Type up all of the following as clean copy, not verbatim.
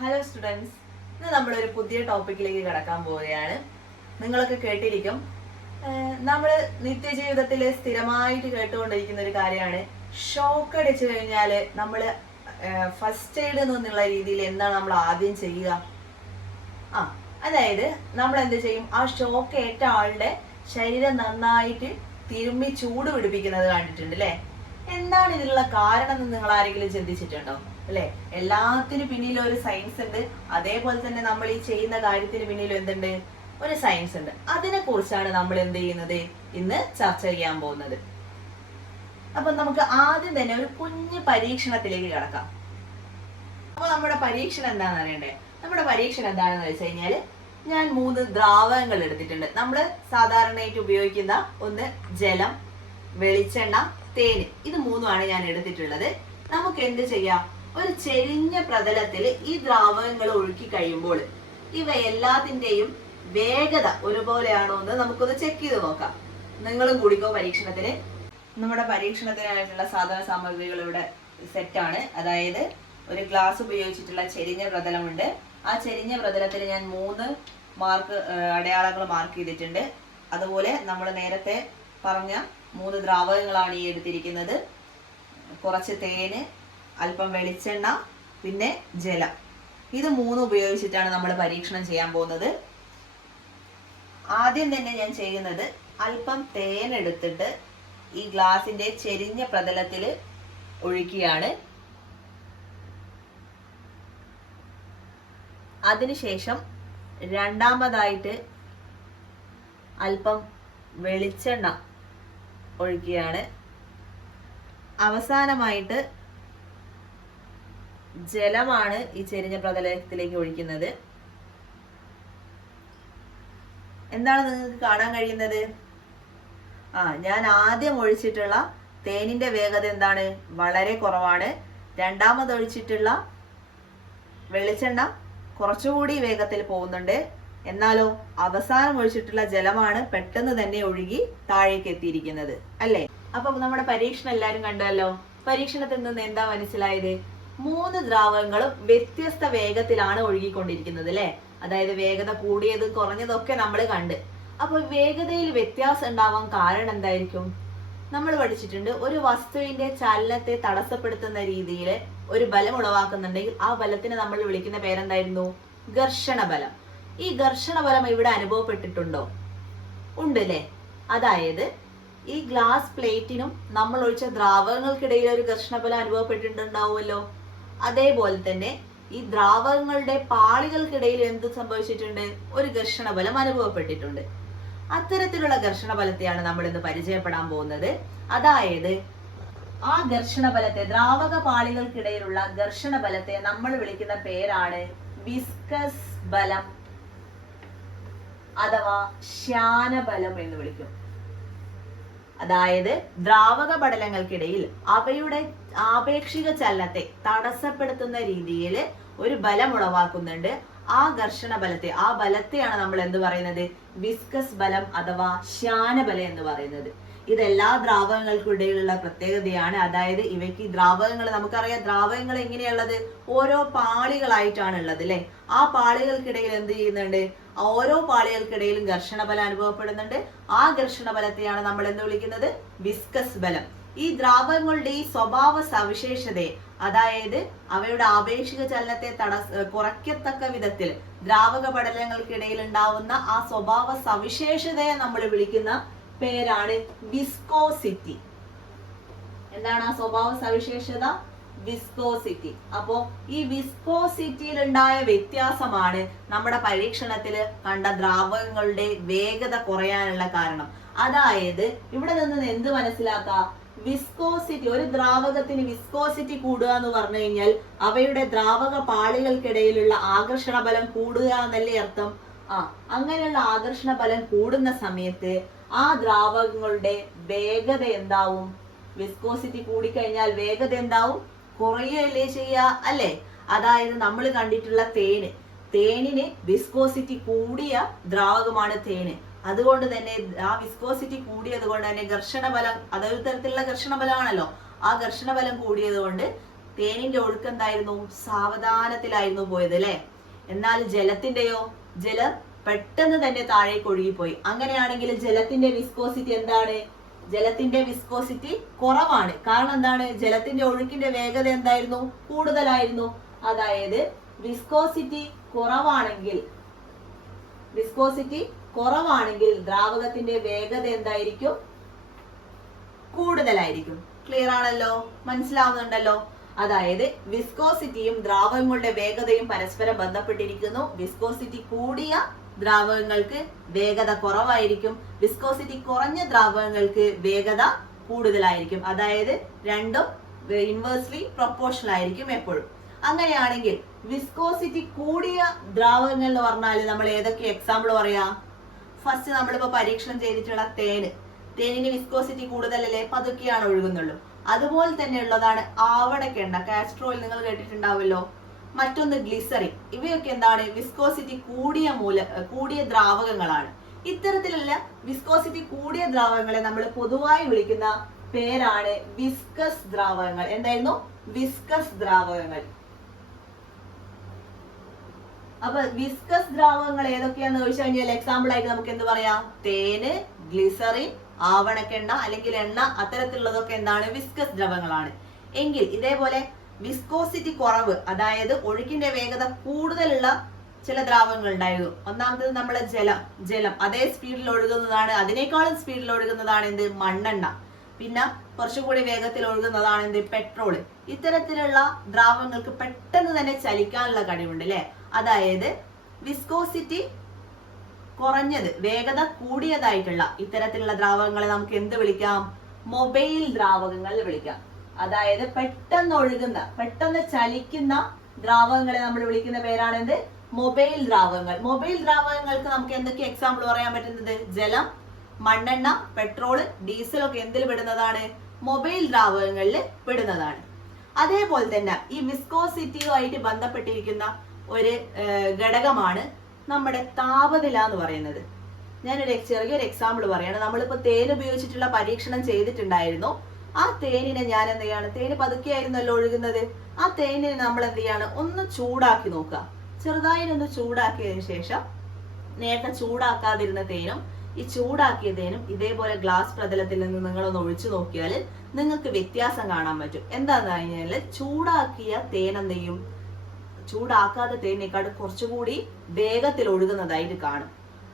Hello students, ഇന്ന് നമ്മളൊരു പുതിയ ടോപ്പിക്കിലേക്ക് കടക്കാൻ പോവുകയാണ്. നിങ്ങളൊക്കെ കേട്ടിരിക്കും, നമ്മൾ നിത്യജീവിതത്തിൽ സ്ഥിരമായിട്ട് കേട്ടുകൊണ്ടിരിക്കുന്ന ഒരു കാര്യമാണ് ഷോക്ക് അടിച്ചു കഴിഞ്ഞാൽ നമ്മൾ ഫസ്റ്റ് എയ്ഡ് എന്നുള്ള രീതിയിൽ എന്താണ് നമ്മൾ ആദ്യം ചെയ്യുക. അതായത് നമ്മൾ എന്ത് ചെയ്യും, ആ ഷോക്ക് ഏറ്റ ആളുടെ ശരീരം നന്നായിട്ട് തിരുമ്മി ചൂട് പിടിപ്പിക്കുന്നത് കണ്ടിട്ടുണ്ട് അല്ലേ? എന്താണ് ഇതിനുള്ള കാരണം എന്ന് നിങ്ങൾ ആരെങ്കിലും ചിന്തിച്ചിട്ടുണ്ടോ? അല്ലെ, എല്ലാത്തിനും പിന്നിലും ഒരു സയൻസ് ഉണ്ട്. അതേപോലെ തന്നെ നമ്മൾ ഈ ചെയ്യുന്ന കാര്യത്തിന് പിന്നിലും എന്തുണ്ട്, ഒരു സയൻസ് ഉണ്ട്. അതിനെ കുറിച്ചാണ് നമ്മൾ എന്ത് ചെയ്യുന്നത്, ഇന്ന് ചർച്ച ചെയ്യാൻ പോകുന്നത്. അപ്പൊ നമുക്ക് ആദ്യം തന്നെ ഒരു കുഞ്ഞു പരീക്ഷണത്തിലേക്ക് കടക്കാം. അപ്പൊ നമ്മുടെ പരീക്ഷണം എന്താണെന്ന് അറിയണ്ടേ? നമ്മുടെ പരീക്ഷണം എന്താണെന്ന് വെച്ച് കഴിഞ്ഞാല്, ഞാൻ 3 ദ്രാവകങ്ങൾ എടുത്തിട്ടുണ്ട്. നമ്മൾ സാധാരണയായിട്ട് ഉപയോഗിക്കുന്ന ഒന്ന് ജലം, വെളിച്ചെണ്ണ, തേന്. ഇത് 3ആണ് ഞാൻ എടുത്തിട്ടുള്ളത്. നമുക്ക് എന്ത് ചെയ്യാം, ഒരു ചെരിഞ്ഞ പ്രതലത്തിൽ ഈ ദ്രാവകങ്ങൾ ഒഴുക്കി കഴിയുമ്പോൾ ഇവ എല്ലാത്തിന്റെയും വേഗത ഒരുപോലെയാണോ എന്ന് നമുക്കൊന്ന് ചെക്ക് ചെയ്ത് നോക്കാം. നിങ്ങളും കൂടിക്കോ പരീക്ഷണത്തിന്. നമ്മുടെ പരീക്ഷണത്തിനായിട്ടുള്ള സാധന സാമഗ്രികൾ ഇവിടെ സെറ്റാണ്. അതായത് ഒരു ഗ്ലാസ് ഉപയോഗിച്ചിട്ടുള്ള ചെരിഞ്ഞ പ്രതലമുണ്ട്. ആ ചെരിഞ്ഞ പ്രതലത്തിൽ ഞാൻ 3 അടയാളങ്ങൾ മാർക്ക് ചെയ്തിട്ടുണ്ട്. അതുപോലെ നമ്മൾ നേരത്തെ പറഞ്ഞ 3 ദ്രാവകങ്ങളാണ് ഈ എടുത്തിരിക്കുന്നത്. കുറച്ച് തേന്, അല്പം വെളിച്ചെണ്ണ, പിന്നെ ജലം. ഇത് 3 ഉപയോഗിച്ചിട്ടാണ് നമ്മൾ പരീക്ഷണം ചെയ്യാൻ പോകുന്നത്. ആദ്യം തന്നെ ഞാൻ ചെയ്യുന്നത്, അല്പം തേൻ എടുത്തിട്ട് ഈ ഗ്ലാസിന്റെ ചെരിഞ്ഞ പ്രതലത്തിൽ ഒഴിക്കുകയാണ്. അതിനുശേഷം രണ്ടാമതായിട്ട് അല്പം വെളിച്ചെണ്ണ ഒഴിക്കുകയാണ്. അവസാനമായിട്ട് ജലമാണ് ഈ ചെരിഞ്ഞ പ്രതലത്തിലേക്ക് ഒഴിക്കുന്നത്. എന്താണ് നിങ്ങൾക്ക് കാണാൻ കഴിയുന്നത്? ഞാൻ ആദ്യം ഒഴിച്ചിട്ടുള്ള തേനിന്റെ വേഗത എന്താണ്, വളരെ കുറവാണ്. രണ്ടാമത് ഒഴിച്ചിട്ടുള്ള വെളിച്ചെണ്ണ കുറച്ചുകൂടി വേഗത്തിൽ പോകുന്നുണ്ട്. എന്നാലോ അവസാനം ഒഴിച്ചിട്ടുള്ള ജലമാണ് പെട്ടെന്ന് തന്നെ ഒഴുകി താഴേക്ക് എത്തിയിരിക്കുന്നത് അല്ലേ? അപ്പൊ നമ്മുടെ പരീക്ഷണം എല്ലാരും കണ്ടല്ലോ. പരീക്ഷണത്തിൽ നിന്ന് എന്താ മനസ്സിലായത്? 3 ദ്രാവകങ്ങളും വ്യത്യസ്ത വേഗത്തിലാണ് ഒഴുകിക്കൊണ്ടിരിക്കുന്നത് അല്ലെ? അതായത് വേഗത കൂടിയതും കുറഞ്ഞതൊക്കെ നമ്മൾ കണ്ട്. അപ്പൊ വേഗതയിൽ വ്യത്യാസം ഉണ്ടാവാൻ കാരണം എന്തായിരിക്കും? നമ്മൾ പഠിച്ചിട്ടുണ്ട്, ഒരു വസ്തുവിന്റെ ചലനത്തെ തടസ്സപ്പെടുത്തുന്ന രീതിയിൽ ഒരു ബലം ഉളവാക്കുന്നുണ്ടെങ്കിൽ ആ ബലത്തിന് നമ്മൾ വിളിക്കുന്ന പേരെന്തായിരുന്നു? ഘർഷണ ബലം. ഈ ഘർഷണ ബലം ഇവിടെ അനുഭവപ്പെട്ടിട്ടുണ്ടോ? ഉണ്ട് അല്ലെ? അതായത് ഈ ഗ്ലാസ് പ്ലേറ്റിനും നമ്മൾ ഒഴിച്ച ദ്രാവകങ്ങൾക്കിടയിൽ ഒരു ഘർഷണബലം അനുഭവപ്പെട്ടിട്ടുണ്ടാവുമല്ലോ. അതേപോലെ തന്നെ ഈ ദ്രാവകങ്ങളുടെ പാളികൾക്കിടയിൽ എന്ത് സംഭവിച്ചിട്ടുണ്ട്? ഒരു ഘർഷണബലം അനുഭവപ്പെട്ടിട്ടുണ്ട്. അത്തരത്തിലുള്ള ഘർഷണബലത്തെയാണ് നമ്മൾ ഇന്ന് പരിചയപ്പെടാൻ പോകുന്നത്. അതായത് ആ ഘർഷണബലത്തെ, ദ്രാവക പാളികൾക്കിടയിലുള്ള ഘർഷണബലത്തെ നമ്മൾ വിളിക്കുന്ന പേരാണ് വിസ്കസ് ബലം അഥവാ ശ്യാനബലം എന്ന് വിളിക്കും. അതായത് ദ്രാവക പടലങ്ങൾക്കിടയിൽ അവയുടെ ആപേക്ഷിക ചലനത്തെ തടസ്സപ്പെടുത്തുന്ന രീതിയിൽ ഒരു ബലം ഉളവാക്കുന്നുണ്ട്. ആ ഘർഷണ ബലത്തെ, ആ ബലത്തെയാണ് നമ്മൾ എന്ത് പറയുന്നത്? വിസ്കസ് ബലം അഥവാ ശ്യാനബലം എന്ന് പറയുന്നത്. ഇതെല്ലാ ദ്രാവകങ്ങൾക്കിടയിലുള്ള പ്രത്യേകതയാണ്. അതായത് ഇവയ്ക്ക് ദ്രാവകങ്ങൾ, നമുക്കറിയാം ദ്രാവകങ്ങൾ എങ്ങനെയുള്ളത്, ഓരോ പാളികളായിട്ടാണ് ഉള്ളത് അല്ലെ? ആ പാളികൾക്കിടയിൽ എന്ത് ചെയ്യുന്നുണ്ട്? ഓരോ പാളികൾക്കിടയിലും ഘർഷണബലം അനുഭവപ്പെടുന്നുണ്ട്. ആ ഘർഷണബലത്തെയാണ് നമ്മൾ എന്ത് വിളിക്കുന്നത്? വിസ്കസ് ബലം. ഈ ദ്രാവകങ്ങളുടെ ഈ സ്വഭാവ സവിശേഷതയെ, അതായത് അവയുടെ ആപേക്ഷിക ചലനത്തെ കുറയ്ക്കത്തക്ക വിധത്തിൽ ദ്രാവക പടലങ്ങൾക്കിടയിൽ ഉണ്ടാവുന്ന ആ സ്വഭാവ സവിശേഷതയെ നമ്മൾ വിളിക്കുന്ന പേരാണ് വിസ്കോസിറ്റി. എന്താണ് ആ സ്വഭാവ സവിശേഷത? വിസ്കോസിറ്റി. അപ്പോ ഈ വിസ്കോസിറ്റിയിൽ ഉണ്ടായ വ്യത്യാസമാണ് നമ്മുടെ പരീക്ഷണത്തിൽ കണ്ട ദ്രാവകങ്ങളുടെ വേഗത കുറയാനുള്ള കാരണം. അതായത് ഇവിടെ നിന്ന് എന്ത് മനസ്സിലാക്കാം? വിസ്കോസിറ്റി, ഒരു ദ്രാവകത്തിന് വിസ്കോസിറ്റി കൂടുക എന്ന് പറഞ്ഞു കഴിഞ്ഞാൽ അവയുടെ ദ്രാവക പാളികൾക്കിടയിലുള്ള ആകർഷണ ബലം കൂടുക എന്നല്ലേ അർത്ഥം? അങ്ങനെയുള്ള ആകർഷണ ബലം കൂടുന്ന സമയത്ത് ആ ദ്രാവകങ്ങളുടെ വേഗത എന്താവും? വിസ്കോസിറ്റി കൂടിക്കഴിഞ്ഞാൽ വേഗത എന്താവും? കുറയല്ലേ ചെയ്യുക അല്ലെ? അതായത് നമ്മൾ കണ്ടിട്ടുള്ള തേനിന് വിസ്കോസിറ്റി കൂടിയ ദ്രാവകമാണ് തേന്. അതുകൊണ്ട് തന്നെ ആ വിസ്കോസിറ്റി കൂടിയത് കൊണ്ട് തന്നെ ഘർഷണ ബലം, അതൊരു തരത്തിലുള്ള ഘർഷണ ബലമാണല്ലോ. ആ ഘർഷണ ബലം കൂടിയത് കൊണ്ട് തേനിന്റെ ഒഴുക്ക് എന്തായിരുന്നു? സാവധാനത്തിലായിരുന്നു പോയത് അല്ലെ. എന്നാൽ ജലത്തിന്റെയോ? ജലം പെട്ടെന്ന് തന്നെ താഴേക്ക് ഒഴുകിപ്പോയി. അങ്ങനെയാണെങ്കിൽ ജലത്തിന്റെ വിസ്കോസിറ്റി എന്താണ്? ജലത്തിന്റെ വിസ്കോസിറ്റി കുറവാണ്. കാരണം എന്താണ്? ജലത്തിന്റെ ഒഴുക്കിന്റെ വേഗത എന്തായിരുന്നു? കൂടുതലായിരുന്നു. അതായത് വിസ്കോസിറ്റി കുറവാണെങ്കിൽ ദ്രാവകത്തിന്റെ വേഗത എന്തായിരിക്കും? കൂടുതലായിരിക്കും. ക്ലിയർ ആണല്ലോ? മനസ്സിലാവുന്നുണ്ടല്ലോ? അതായത് വിസ്കോസിറ്റിയും ദ്രാവകങ്ങളുടെ വേഗതയും പരസ്പരം ബന്ധപ്പെട്ടിരിക്കുന്നു. വിസ്കോസിറ്റി കൂടിയ ദ്രാവകങ്ങൾക്ക് വേഗത കുറവായിരിക്കും, വിസ്കോസിറ്റി കുറഞ്ഞ ദ്രാവകങ്ങൾക്ക് വേഗത കൂടുതലായിരിക്കും. അതായത് രണ്ടും ഇൻവേഴ്സ്ലി പ്രൊപ്പോർഷണൽ ആയിരിക്കും എപ്പോഴും. അങ്ങനെയാണെങ്കിൽ വിസ്കോസിറ്റി കൂടിയ ദ്രാവകങ്ങൾ എന്ന് പറഞ്ഞാൽ നമ്മൾ ഏതൊക്കെ എക്സാമ്പിൾ പറയാ? ഫസ്റ്റ് നമ്മളിപ്പോ പരീക്ഷണം ചെയ്തിട്ടുള്ള തേനിന് വിസ്കോസിറ്റി കൂടുതലല്ലേ, പതുക്കെയാണ് ഒഴുകുന്നുള്ളൂ. അതുപോലെ തന്നെ ഉള്ളതാണ് ആവണക്കെണ്ണ, കാസ്ട്രോൾ നിങ്ങൾ കേട്ടിട്ടുണ്ടാവുമല്ലോ. മറ്റൊന്ന് ഗ്ലിസറിൻ. ഇവയൊക്കെ എന്താണ്? വിസ്കോസിറ്റി കൂടിയ ദ്രാവകങ്ങളാണ്. ഇത്തരത്തിലുള്ള വിസ്കോസിറ്റി കൂടിയ ദ്രാവകങ്ങളെ നമ്മൾ പൊതുവായി വിളിക്കുന്ന പേരാണ് വിസ്കസ് ദ്രാവകങ്ങൾ. എന്തായിരുന്നു? വിസ്കസ് ദ്രാവകങ്ങൾ. അപ്പൊ വിസ്കസ് ദ്രാവകങ്ങൾ ഏതൊക്കെയാന്ന് ചോദിച്ചു കഴിഞ്ഞാൽ എക്സാമ്പിൾ ആയിട്ട് നമുക്ക് എന്ത് പറയാം? തേന്, ഗ്ലിസറിൻ, ആവണക്കെണ്ണ അല്ലെങ്കിൽ എണ്ണ, അത്തരത്തിലുള്ളതൊക്കെ എന്താണ്? വിസ്കസ് ദ്രവങ്ങളാണ്. എങ്കിൽ ഇതേപോലെ വിസ്കോസിറ്റി കുറവ്, അതായത് ഒഴുക്കിന്റെ വേഗത കൂടുതലുള്ള ചില ദ്രാവകങ്ങൾ ഉണ്ടായിരുന്നു. ഒന്നാമത്തേത് നമ്മളെ ജലം അതേ സ്പീഡിൽ ഒഴുകുന്നതാണ്, അതിനേക്കാളും സ്പീഡിൽ ഒഴുകുന്നതാണ് എന്ത്? മണ്ണെണ്ണ. പിന്നെ കുറച്ചുകൂടി വേഗത്തിൽ ഒഴുകുന്നതാണ് എന്ത്? പെട്രോള്. ഇത്തരത്തിലുള്ള ദ്രാവകങ്ങൾക്ക് പെട്ടെന്ന് തന്നെ ചലിക്കാനുള്ള കഴിവുണ്ട് അല്ലെ. അതായത് വിസ്കോസിറ്റി കുറഞ്ഞത്, വേഗത കൂടിയതായിട്ടുള്ള ഇത്തരത്തിലുള്ള ദ്രാവകങ്ങളെ നമുക്ക് എന്ത് വിളിക്കാം? മൊബൈൽ ദ്രാവകങ്ങൾ വിളിക്കാം. അതായത് പെട്ടെന്ന് ചലിക്കുന്ന ദ്രാവകങ്ങളെ നമ്മൾ വിളിക്കുന്ന പേരാണ് എന്ത്? മൊബൈൽ ദ്രാവകങ്ങൾ. മൊബൈൽ ദ്രാവകങ്ങൾക്ക് നമുക്ക് എന്തൊക്കെ എക്സാമ്പിൾ പറയാൻ പറ്റുന്നത്? ജലം, മണ്ണെണ്ണ, പെട്രോള്, ഡീസൽ ഒക്കെ എന്തിൽ പെടുന്നതാണ്? മൊബൈൽ ദ്രാവകങ്ങളിൽ പെടുന്നതാണ്. അതേപോലെ തന്നെ ഈ വിസ്കോസിറ്റിയുമായിട്ട് ബന്ധപ്പെട്ടിരിക്കുന്ന ഒരു ഘടകമാണ് നമ്മുടെ താപനില എന്ന് പറയുന്നത്. ഞാനൊരു ചെറിയൊരു എക്സാമ്പിൾ പറയാണ്. നമ്മളിപ്പോ തേൻ ഉപയോഗിച്ചിട്ടുള്ള പരീക്ഷണം ചെയ്തിട്ടുണ്ടായിരുന്നു. ആ തേനിനെ ഞാൻ എന്ത് ചെയ്യാണ്? തേന് പതുക്കെയായിരുന്നല്ലോ ഒഴുകുന്നത്. ആ തേനിനെ നമ്മൾ എന്ത് ചെയ്യാണ്? ഒന്ന് ചൂടാക്കി നോക്കുക. ചെറുതായിട്ടൊന്ന് ചൂടാക്കിയതിനു ശേഷം നേരത്തെ ചൂടാക്കാതിരുന്ന തേനും ഈ ചൂടാക്കിയ തേനും ഇതേപോലെ ഗ്ലാസ് പ്രതലത്തിൽ നിന്ന് നിങ്ങളൊന്ന് ഒഴിച്ചു നോക്കിയാൽ നിങ്ങൾക്ക് വ്യത്യാസം കാണാൻ പറ്റും. എന്താന്ന് കഴിഞ്ഞാല് ചൂടാക്കിയ തേൻ എന്ത് ചെയ്യും? ചൂടാക്കാത്ത തേനേക്കാൾ കുറച്ചുകൂടി വേഗത്തിൽ ഒഴുകുന്നതായിട്ട് കാണും.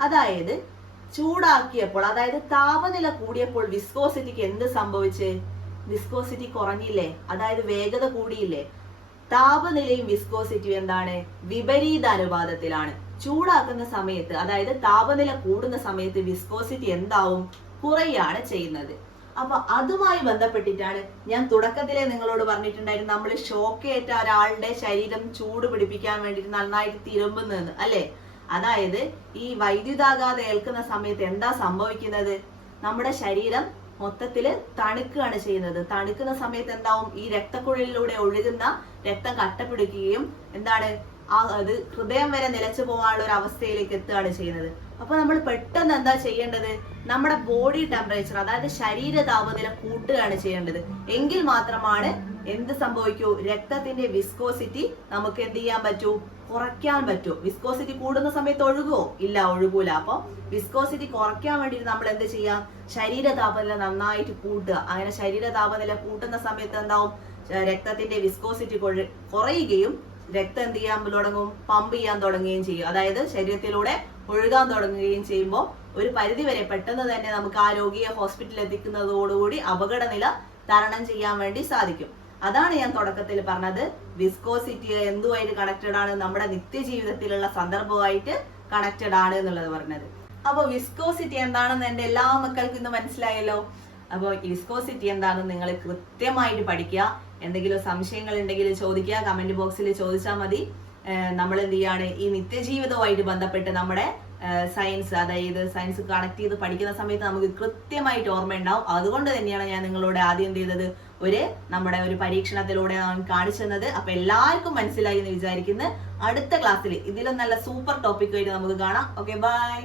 അതായത് ചൂടാക്കിയപ്പോൾ, അതായത് താപനില കൂടിയപ്പോൾ വിസ്കോസിറ്റിക്ക് എന്ത് സംഭവിച്ച്? വിസ്കോസിറ്റി കുറഞ്ഞില്ലേ? അതായത് വേഗത കൂടിയില്ലേ? താപനിലയും വിസ്കോസിറ്റിയും എന്താണ്? വിപരീത അനുപാതത്തിലാണ്. ചൂടാക്കുന്ന സമയത്ത്, അതായത് താപനില കൂടുന്ന സമയത്ത് വിസ്കോസിറ്റി എന്താവും? കുറയാണ് ചെയ്യുന്നത്. അപ്പൊ അതുമായി ബന്ധപ്പെട്ടിട്ടാണ് ഞാൻ തുടക്കത്തിലെ നിങ്ങളോട് പറഞ്ഞിട്ടുണ്ടായിരുന്നു, നമ്മൾ ഷോക്കേറ്റ ഒരാളുടെ ശരീരം ചൂട് പിടിപ്പിക്കാൻ വേണ്ടിയിട്ട് നന്നായിട്ട് തിരുമ്പുന്നതെന്ന് അല്ലെ. അതായത് ഈ വൈദ്യുതാഘാതം ഏൽക്കുന്ന സമയത്ത് എന്താ സംഭവിക്കുന്നത്? നമ്മുടെ ശരീരം മൊത്തത്തില് തണുക്കുകയാണ് ചെയ്യുന്നത്. തണുക്കുന്ന സമയത്ത് എന്താവും? ഈ രക്തക്കുഴലിലൂടെ ഒഴുകുന്ന രക്തം കട്ടപിടിക്കുകയും എന്താണ്? അത് ഹൃദയം വരെ നിലച്ചു പോകാനുള്ള ഒരു അവസ്ഥയിലേക്ക് എത്തുകയാണ് ചെയ്യുന്നത്. അപ്പൊ നമ്മൾ പെട്ടെന്ന് എന്താ ചെയ്യേണ്ടത്? നമ്മുടെ ബോഡി ടെമ്പറേച്ചർ, അതായത് ശരീര താപനില കൂട്ടുകയാണ് ചെയ്യേണ്ടത്. എങ്കിൽ മാത്രമാണ് എന്ത് സംഭവിക്കൂ? രക്തത്തിന്റെ വിസ്കോസിറ്റി നമുക്ക് എന്ത് ചെയ്യാൻ പറ്റൂ? കുറയ്ക്കാൻ പറ്റൂ. വിസ്കോസിറ്റി കൂടുന്ന സമയത്ത് ഒഴുകുമോ? ഇല്ല, ഒഴുകൂല. അപ്പൊ വിസ്കോസിറ്റി കുറയ്ക്കാൻ വേണ്ടിയിട്ട് നമ്മൾ എന്ത് ചെയ്യാം? ശരീര താപനില നന്നായിട്ട് കൂട്ടുക. അങ്ങനെ ശരീര താപനില കൂട്ടുന്ന സമയത്ത് എന്താവും? രക്തത്തിന്റെ വിസ്കോസിറ്റി കുറയുകയും രക്തം എന്ത് ചെയ്യാൻ തുടങ്ങും? പമ്പ് ചെയ്യാൻ തുടങ്ങുകയും ചെയ്യും. അതായത് ശരീരത്തിലൂടെ ഒഴുകാൻ തുടങ്ങുകയും ചെയ്യുമ്പോൾ ഒരു പരിധി വരെ പെട്ടെന്ന് തന്നെ നമുക്ക് ആ രോഗിയെ ഹോസ്പിറ്റലിൽ എത്തിക്കുന്നതോടുകൂടി അപകടനില തരണം ചെയ്യാൻ വേണ്ടി സാധിക്കും. അതാണ് ഞാൻ തുടക്കത്തിൽ പറഞ്ഞത്. വിസ്കോസിറ്റി എന്തുമായിട്ട് കണക്റ്റഡ് ആണ്? നമ്മുടെ നിത്യജീവിതത്തിലുള്ള സന്ദർഭമായിട്ട് കണക്റ്റഡ് ആണ് എന്നുള്ളത് പറഞ്ഞത്. അപ്പൊ വിസ്കോസിറ്റി എന്താണെന്ന് എന്റെ എല്ലാ മക്കൾക്കും ഇന്ന് മനസ്സിലായല്ലോ. അപ്പോൾ വിസ്കോസിറ്റി എന്താണെന്ന് നിങ്ങൾ കൃത്യമായിട്ട് പഠിക്കുക. എന്തെങ്കിലും സംശയങ്ങൾ ഉണ്ടെങ്കിൽ ചോദിക്കുക, കമന്റ് ബോക്സിൽ ചോദിച്ചാൽ മതി. നമ്മൾ എന്ത് ചെയ്യാണ്? ഈ നിത്യജീവിതവുമായിട്ട് ബന്ധപ്പെട്ട് നമ്മുടെ സയൻസ്, അതായത് സയൻസ് കണക്ട് ചെയ്ത് പഠിക്കുന്ന സമയത്ത് നമുക്ക് കൃത്യമായിട്ട് ഓർമ്മയുണ്ടാവും. അതുകൊണ്ട് തന്നെയാണ് ഞാൻ നിങ്ങളോട് ആദ്യം എന്ത് ചെയ്തത്? നമ്മുടെ ഒരു പരീക്ഷണത്തിലൂടെ ഞാൻ കാണിച്ചു തന്നത്. അപ്പൊ എല്ലാവർക്കും മനസ്സിലായി എന്ന് വിചാരിക്കുന്നു. അടുത്ത ക്ലാസ്സിൽ ഇതിലും നല്ല സൂപ്പർ ടോപ്പിക്കുമായിട്ട് നമുക്ക് കാണാം. Okay, by.